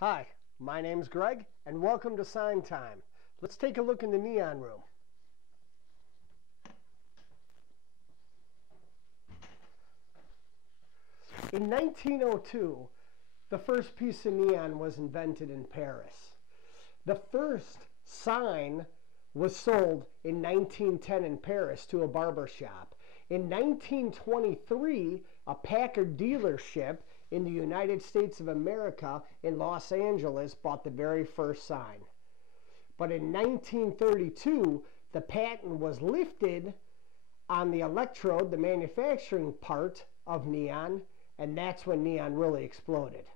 Hi, my name's Greg, and welcome to Sign Time. Let's take a look in the neon room. In 1902, the first piece of neon was invented in Paris. The first sign was sold in 1910 in Paris to a barber shop. In 1923, a Packard dealership in the United States of America in Los Angeles bought the very first sign. But in 1932, the patent was lifted on the electrode, the manufacturing part of neon, and that's when neon really exploded.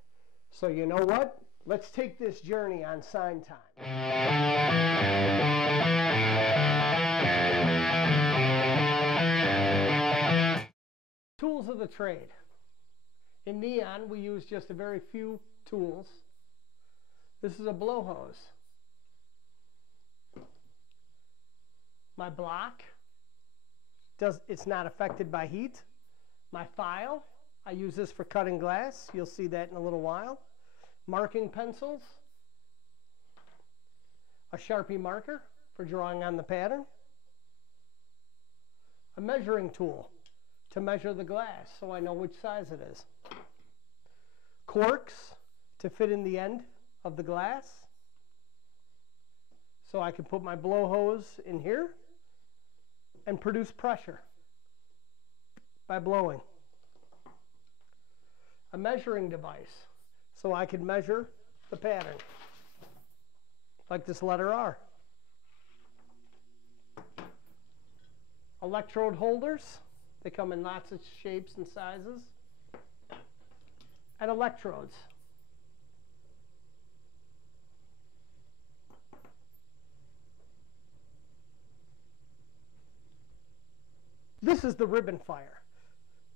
So you know what? Let's take this journey on Sign Time. Tools of the trade. In neon, we use just a very few tools. This is a blow hose. My block, it's not affected by heat. My file, I use this for cutting glass. You'll see that in a little while. Marking pencils. A Sharpie marker for drawing on the pattern. A measuring tool to measure the glass so I know which size it is. Corks to fit in the end of the glass so I can put my blow hose in here and produce pressure by blowing. A measuring device so I can measure the pattern, like this letter R. Electrode holders, they come in lots of shapes and sizes. And electrodes. This is the ribbon fire.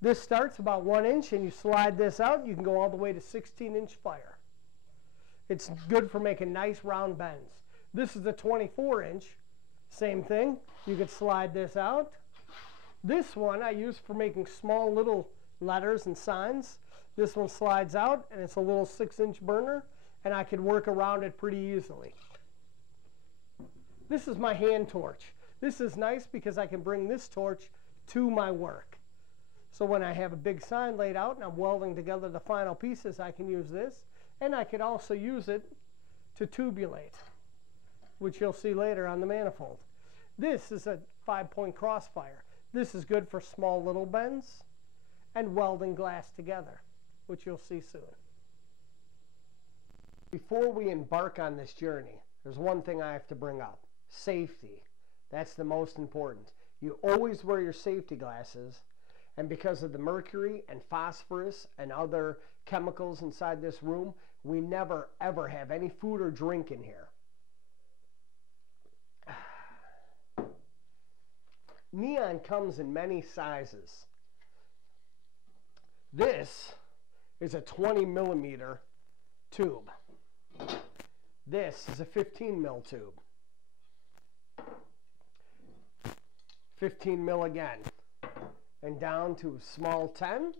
This starts about 1 inch and you slide this out. You can go all the way to 16-inch fire. It's good for making nice round bends. This is the 24-inch. Same thing. You could slide this out. This one I use for making small little letters and signs. This one slides out and it's a little 6-inch burner and I could work around it pretty easily. This is my hand torch. This is nice because I can bring this torch to my work. So when I have a big sign laid out and I'm welding together the final pieces, I can use this, and I could also use it to tubulate, which you'll see later on the manifold. This is a 5-point crossfire. This is good for small little bends and welding glass together, which you'll see soon. Before we embark on this journey, there's one thing I have to bring up. Safety. That's the most important. You always wear your safety glasses, and because of the mercury and phosphorus and other chemicals inside this room, we never ever have any food or drink in here. Neon comes in many sizes. This is a 20mm tube. This is a 15mm tube. 15mm again. And down to small 10,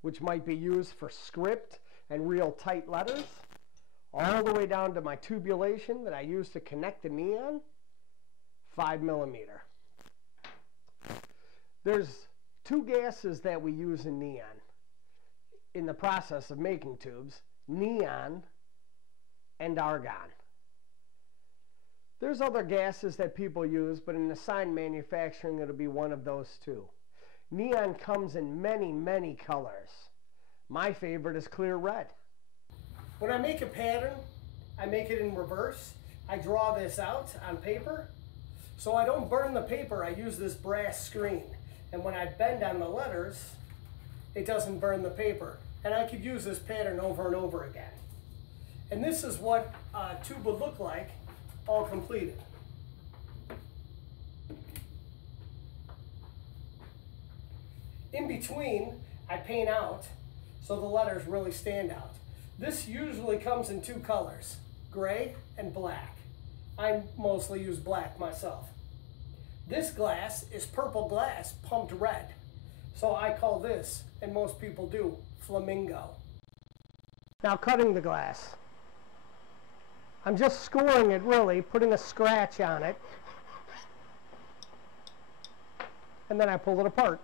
which might be used for script and real tight letters. All the way down to my tubulation that I use to connect the neon, 5mm. There's two gases that we use in neon in the process of making tubes: neon and argon. There's other gases that people use, but in the sign manufacturing it'll be one of those two. Neon comes in many, many colors. My favorite is clear red. When I make a pattern, I make it in reverse. I draw this out on paper. So I don't burn the paper, I use this brass screen. And when I bend on the letters, it doesn't burn the paper. And I could use this pattern over and over again. And this is what a tube would look like, all completed. In between, I paint out so the letters really stand out. This usually comes in two colors, gray and black. I mostly use black myself. This glass is purple glass pumped red. So I call this, and most people do, flamingo. Now cutting the glass. I'm just scoring it, really, putting a scratch on it. And then I pull it apart.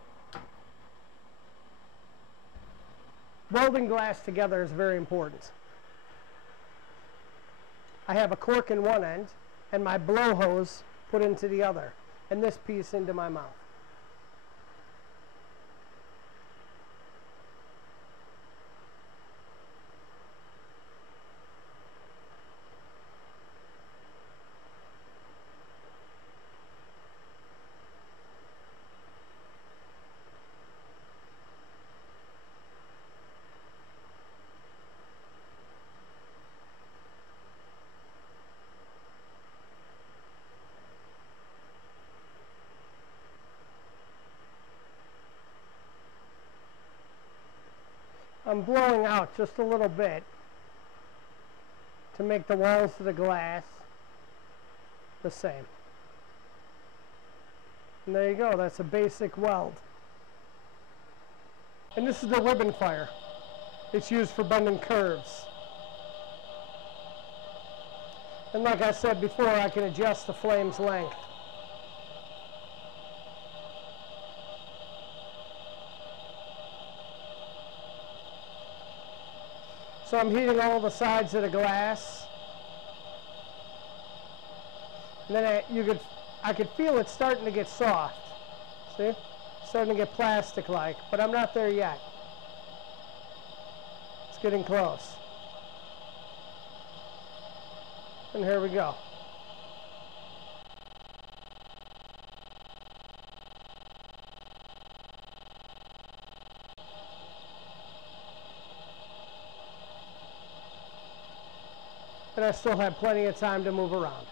Welding glass together is very important. I have a cork in one end and my blow hose put into the other, and this piece into my mouth. I'm blowing out just a little bit to make the walls of the glass the same. And there you go, that's a basic weld. And this is the ribbon fire. It's used for bending curves. And like I said before, I can adjust the flame's length. So I'm heating all the sides of the glass. And then I could feel it starting to get soft. See? Starting to get plastic-like, but I'm not there yet. It's getting close. And here we go. And I still have plenty of time to move around.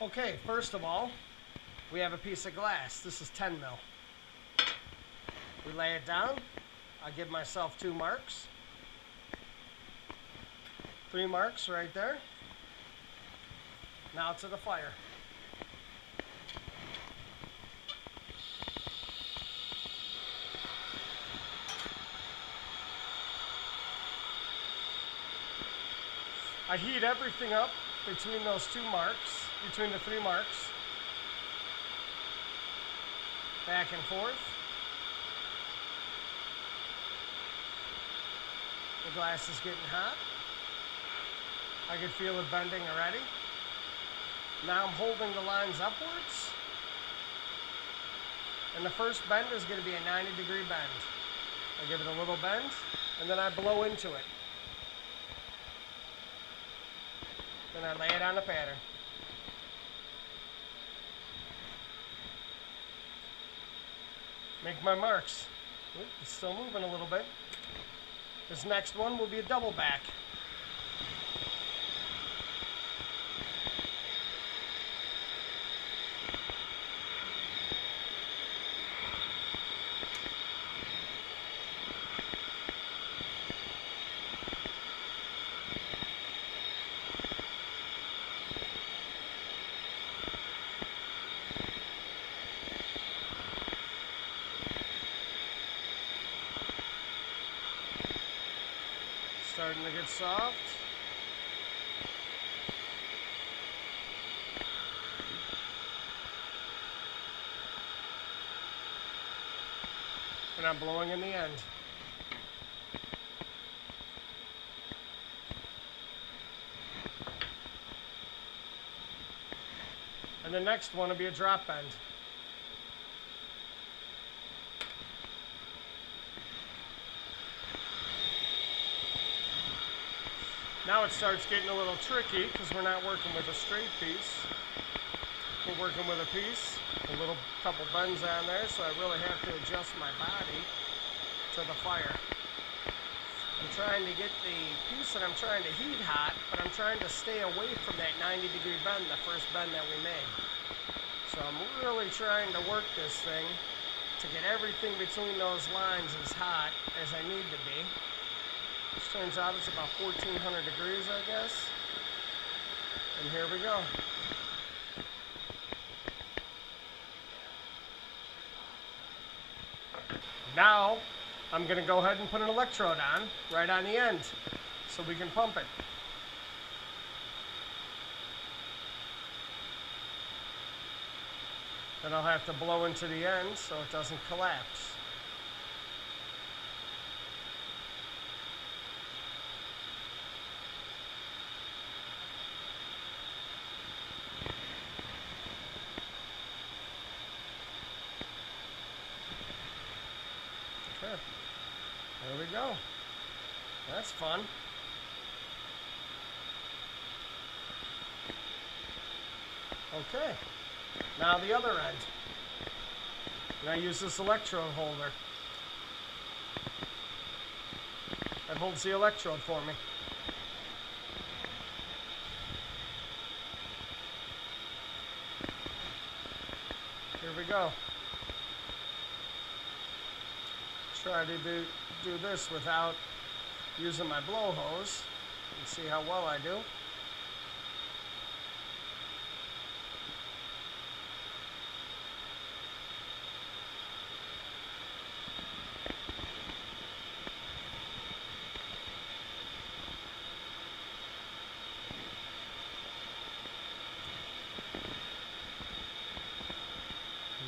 Okay, first of all, we have a piece of glass. This is 10 mil. We lay it down. I give myself 2 marks. 3 marks right there. Now to the fire. I heat everything up between those 2 marks, between the 3 marks. Back and forth. The glass is getting hot. I can feel it bending already. Now I'm holding the lines upwards. And the first bend is going to be a 90-degree bend. I give it a little bend, and then I blow into it. Then I lay it on the pattern. Make my marks. Oop, it's still moving a little bit. This next one will be a double back. Starting to get soft. And I'm blowing in the end. And the next one will be a drop bend. Now it starts getting a little tricky because we're not working with a straight piece. We're working with a piece, a little couple bends on there, so I really have to adjust my body to the fire. I'm trying to get the piece that I'm trying to heat hot, but I'm trying to stay away from that 90-degree bend, the first bend that we made. So I'm really trying to work this thing to get everything between those lines as hot as I need to be. Which turns out it's about 1,400 degrees, I guess. And here we go. Now, I'm going to go ahead and put an electrode on, right on the end, so we can pump it. Then I'll have to blow into the end so it doesn't collapse. Okay, there we go. That's fun. Okay, now the other end. And I use this electrode holder. That holds the electrode for me. Here we go. Try to do this without using my blow hose and see how well I do.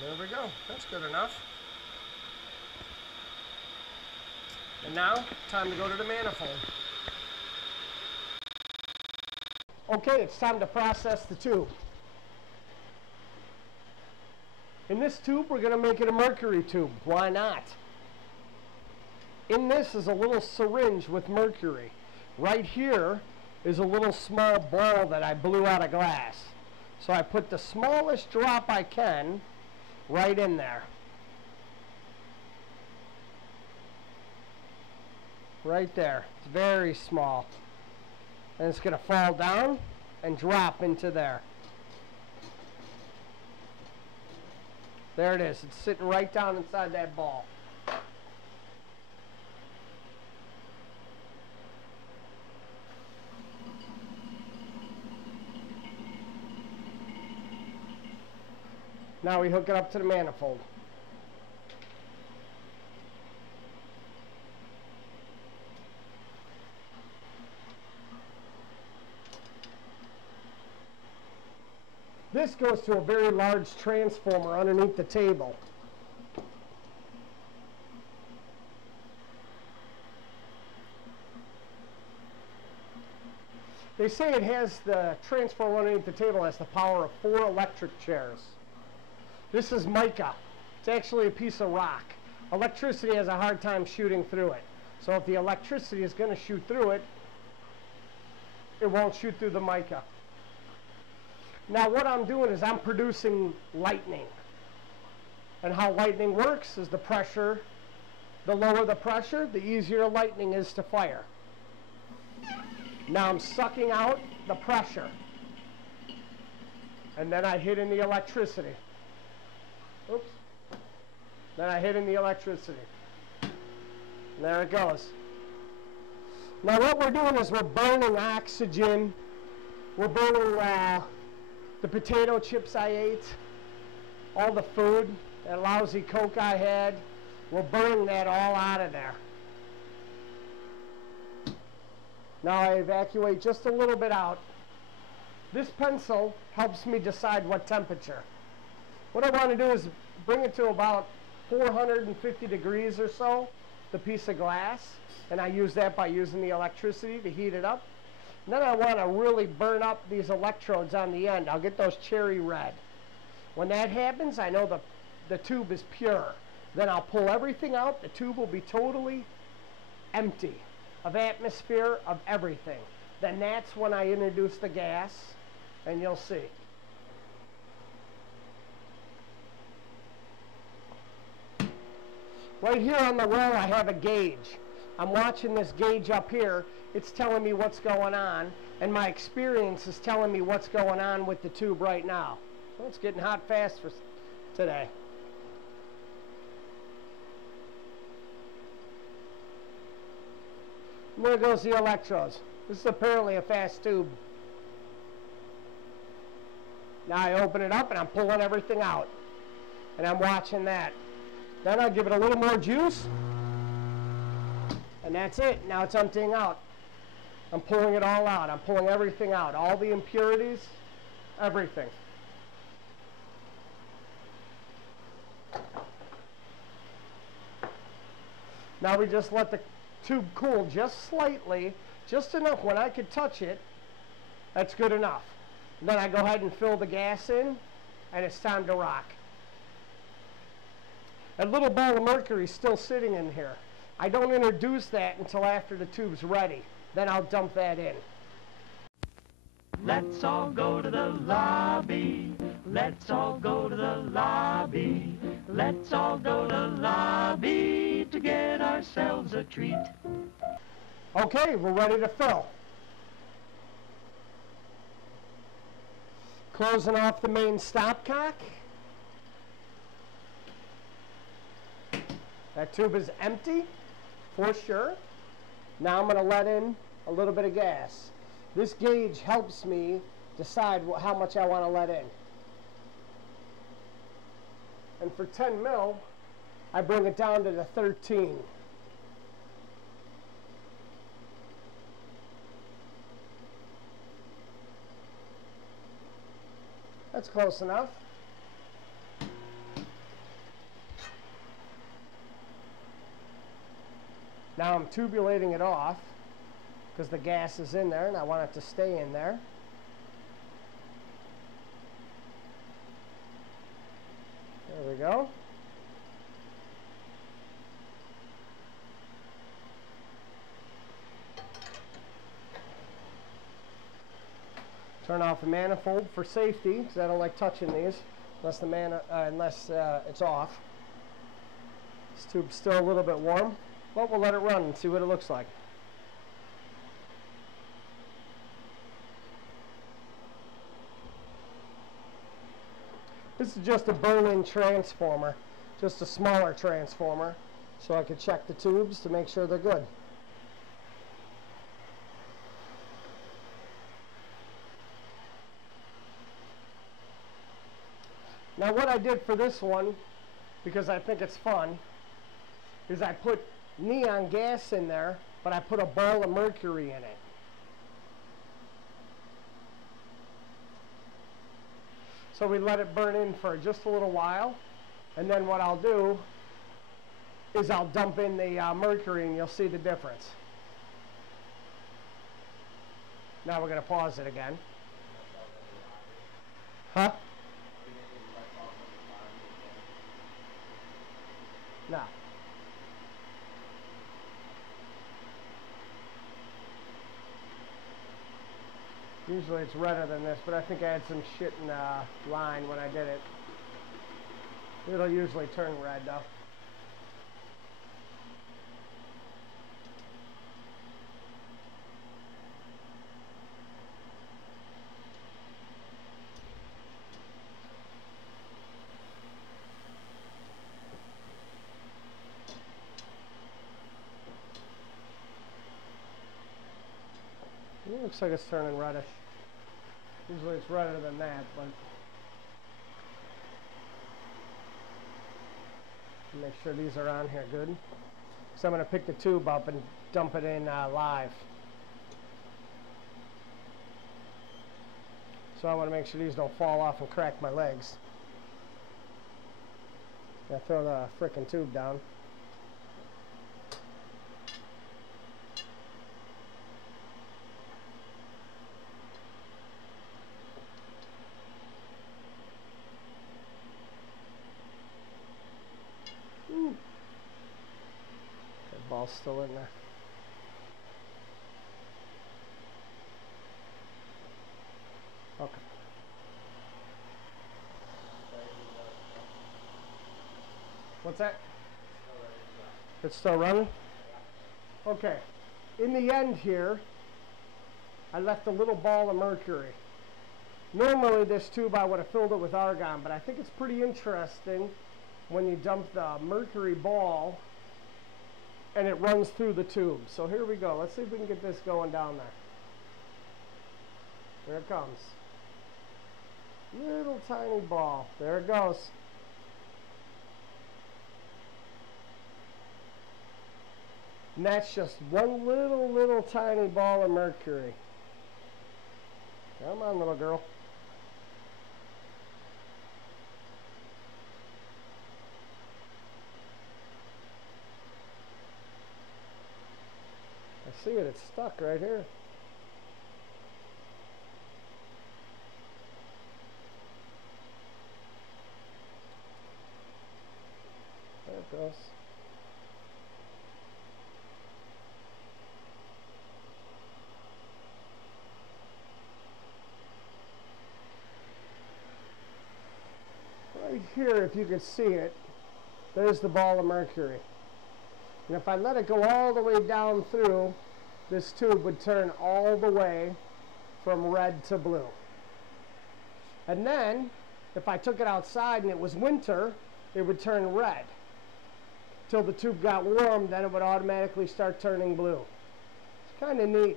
There we go. That's good enough. And now, time to go to the manifold. Okay, it's time to process the tube. In this tube, we're going to make it a mercury tube. Why not? In this is a little syringe with mercury. Right here is a little small ball that I blew out of glass. So I put the smallest drop I can right in there. Right there. It's very small. And it's going to fall down and drop into there. There it is. It's sitting right down inside that ball. Now we hook it up to the manifold. This goes to a very large transformer underneath the table. They say it has the transformer underneath the table has the power of 4 electric chairs. This is mica. It's actually a piece of rock. Electricity has a hard time shooting through it. So if the electricity is going to shoot through it, it won't shoot through the mica. Now what I'm doing is I'm producing lightning. And how lightning works is the pressure, the lower the pressure, the easier lightning is to fire. Now I'm sucking out the pressure. And then I hit in the electricity. Oops. Then I hit in the electricity. And there it goes. Now what we're doing is we're burning oxygen. We're burning the potato chips I ate, all the food, that lousy Coke I had. We're burning that all out of there. Now I evacuate just a little bit out. This pencil helps me decide what temperature. What I want to do is bring it to about 450 degrees or so, the piece of glass, and I use that by using the electricity to heat it up. And then I want to really burn up these electrodes on the end. I'll get those cherry red. When that happens, I know the tube is pure. Then I'll pull everything out. The tube will be totally empty of atmosphere, of everything. Then that's when I introduce the gas, and you'll see. Right here on the roll, I have a gauge. I'm watching this gauge up here. It's telling me what's going on, and my experience is telling me what's going on with the tube right now. So it's getting hot fast for today. And there goes the electrodes. This is apparently a fast tube. Now I open it up and I'm pulling everything out. And I'm watching that. Then I'll give it a little more juice. And that's it. Now it's emptying out. I'm pulling it all out. I'm pulling everything out. All the impurities, everything. Now we just let the tube cool just slightly, just enough when I could touch it. That's good enough. Then I go ahead and fill the gas in, and it's time to rock. A little ball of mercury is still sitting in here. I don't introduce that until after the tube's ready. Then I'll dump that in. Let's all go to the lobby. Let's all go to the lobby. Let's all go to the lobby to get ourselves a treat. Okay, we're ready to fill. Closing off the main stopcock. That tube is empty, for sure. Now I'm going to let in a little bit of gas. This gauge helps me decide how much I want to let in. And for 10 mil, I bring it down to the 13. That's close enough. Now I'm tubulating it off because the gas is in there and I want it to stay in there. There we go. Turn off the manifold for safety because I don't like touching these unless it's off. This tube's still a little bit warm, but we'll let it run and see what it looks like. This is just a burn-in transformer, just a smaller transformer, so I could check the tubes to make sure they're good. Now what I did for this one, because I think it's fun, is I put neon gas in there, but I put a ball of mercury in it. So we let it burn in for just a little while, and then what I'll do is I'll dump in the mercury and you'll see the difference. Now we're going to pause it again. Huh? No. Usually it's redder than this, but I think I had some shit in the line when I did it. It'll usually turn red though. It looks like it's turning reddish. Usually it's redder than that, but make sure these are on here good. So I'm going to pick the tube up and dump it in live. So I want to make sure these don't fall off and crack my legs. I throw the frickin' tube down. That ball's still in there. Okay. What's that? It's still running? Okay. In the end here, I left a little ball of mercury. Normally this tube I would have filled it with argon, but I think it's pretty interesting when you dump the mercury ball and it runs through the tube. So here we go. Let's see if we can get this going down there. There it comes. Little tiny ball. There it goes. And that's just one little tiny ball of mercury. Come on, little girl. I see it, it's stuck right here. There it goes. Right here, if you can see it, there's the ball of mercury. And if I let it go all the way down through, this tube would turn all the way from red to blue. And then, if I took it outside and it was winter, it would turn red. Till the tube got warm, then it would automatically start turning blue. It's kind of neat.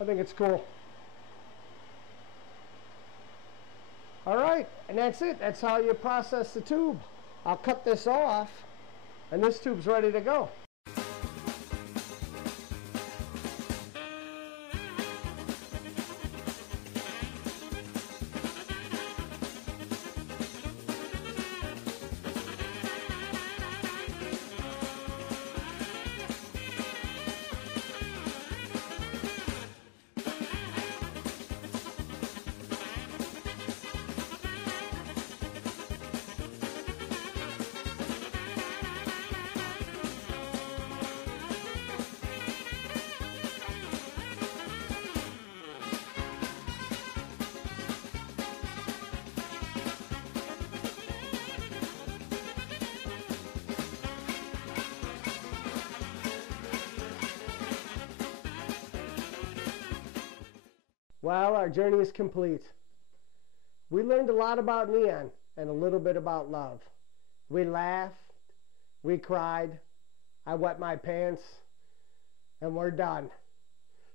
I think it's cool. All right, and that's it. That's how you process the tube. I'll cut this off, and this tube's ready to go. Well, our journey is complete. We learned a lot about neon and a little bit about love. We laughed, we cried, I wet my pants, and we're done.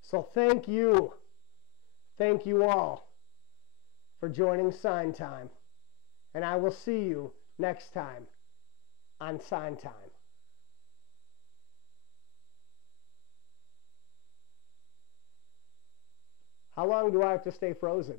So thank you all for joining Sign Time. And I will see you next time on Sign Time. How long do I have to stay frozen?